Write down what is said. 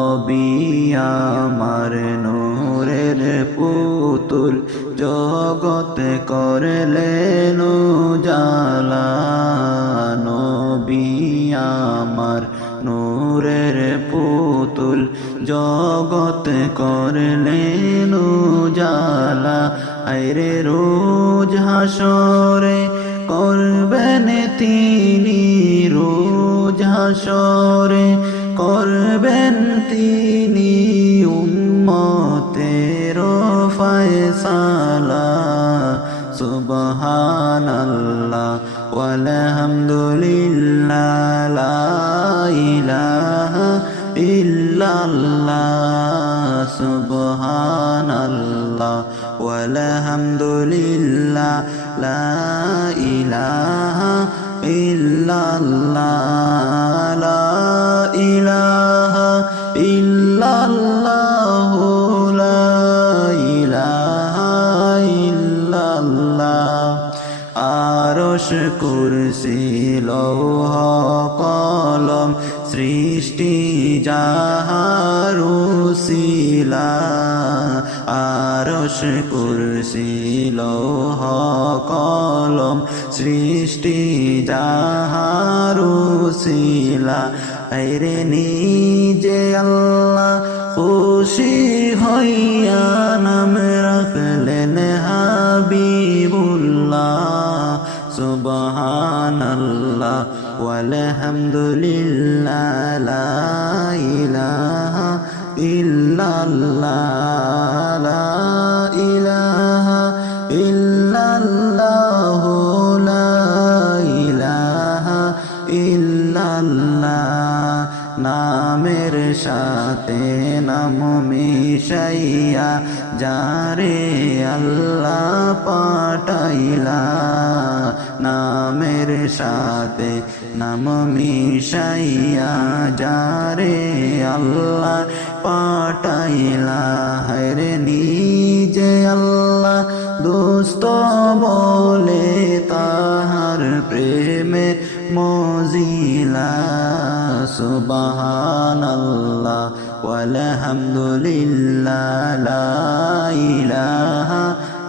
নবী আমার নূরের পুতুল। জগতে করলেন জালা নবী আমার নূরের পুতুল। জগতে করলেন জালা আইরে রোজ হাসরে করবেন তিনি রোজ হাসরে করবেন তিনি উম্মতের ফয়সালা সুবহানাল্লাহ walhamdulillah la ilaha illallah subhanallah walhamdulillah la ilaha illallah illallah la ilaha illallah আরশ কুরসি লৌহ কলম সৃষ্টি যাহারুসিলা আরশ কুরসি লৌহ কলম সৃষ্টি যাহারুসিলা আইরে নিজে আল্লাহ খুশি হইয়া নাম সুবহানাল্লাহ walhamdulillah la ilaha illallah la ilaha illallah la ilaha illallah নামের সাথে নাম মিশাইয়া যারে আল্লাহ পাঠাইলা নামের সাথে নাম মিশাইয়া যারে আল্লাহ পাঠাইলা। হরে নিজে আল্লাহ দোস্ত বলে তাহার প্রেমে মজিলা। সুবাহান আল্লাহ আলহামদুলিল্লাহ সুবহানাল্লাহ